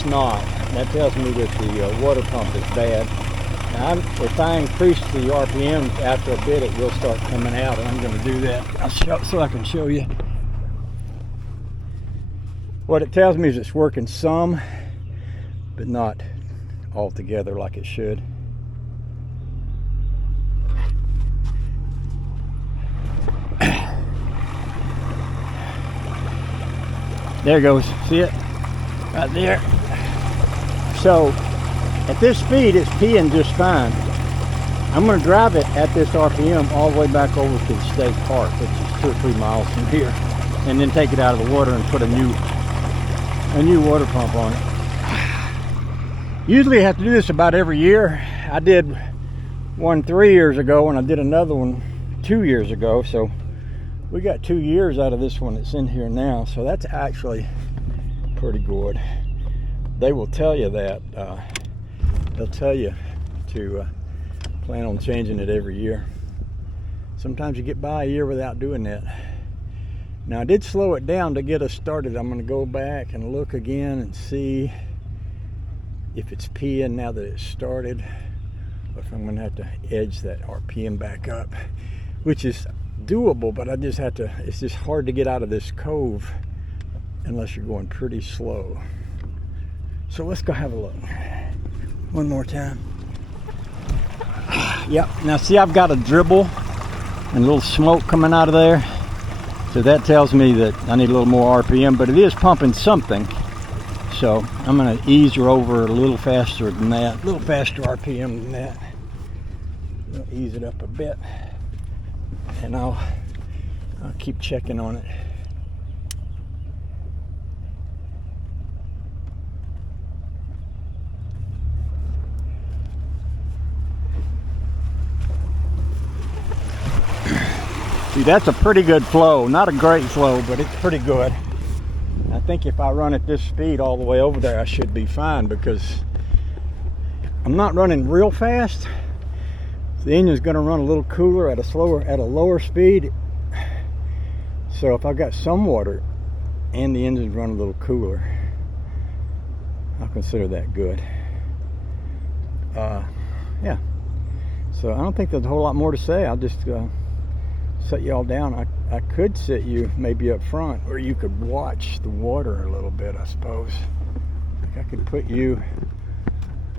it's not. That tells me that the water pump is bad. Now, if I increase the RPM after a bit, it will start coming out, and I'm going to do that so I can show you. What it tells me is it's working some, but not altogether like it should. There it goes. See it? Right there. So, at this speed, it's peeing just fine. I'm going to drive it at this RPM all the way back over to the state park, which is 2 or 3 miles from here, and then take it out of the water and put a new water pump on it. Usually I have to do this about every year. I did one 3 years ago, and I did another one 2 years ago, so we got 2 years out of this one that's in here now, so that's actually pretty good. They will tell you that. They'll tell you to plan on changing it every year. Sometimes you get by a year without doing that. Now, I did slow it down to get us started. I'm going to go back and look again and see if it's peeing now that it's started, or if I'm going to have to edge that RPM back up, which is doable, but I just have to, it's just hard to get out of this cove unless you're going pretty slow. So let's go have a look one more time. Yep, now see, I've got a dribble and a little smoke coming out of there, so that tells me that I need a little more RPM, but it is pumping something. So I'm going to ease her over a little faster than that, a little faster RPM than that. I'll ease it up a bit, and I'll keep checking on it. See, that's a pretty good flow. Not a great flow, but it's pretty good. I think if I run at this speed all the way over there, I should be fine, because I'm not running real fast. The engine's going to run a little cooler at a lower speed. So if I've got some water and the engine's run a little cooler, I'll consider that good. Yeah. So I don't think there's a whole lot more to say. I'll just set you all down. I could sit you maybe up front, or you could watch the water a little bit, I suppose. Like I could put you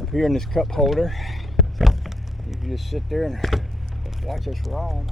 up here in this cup holder. You can just sit there and watch us roll.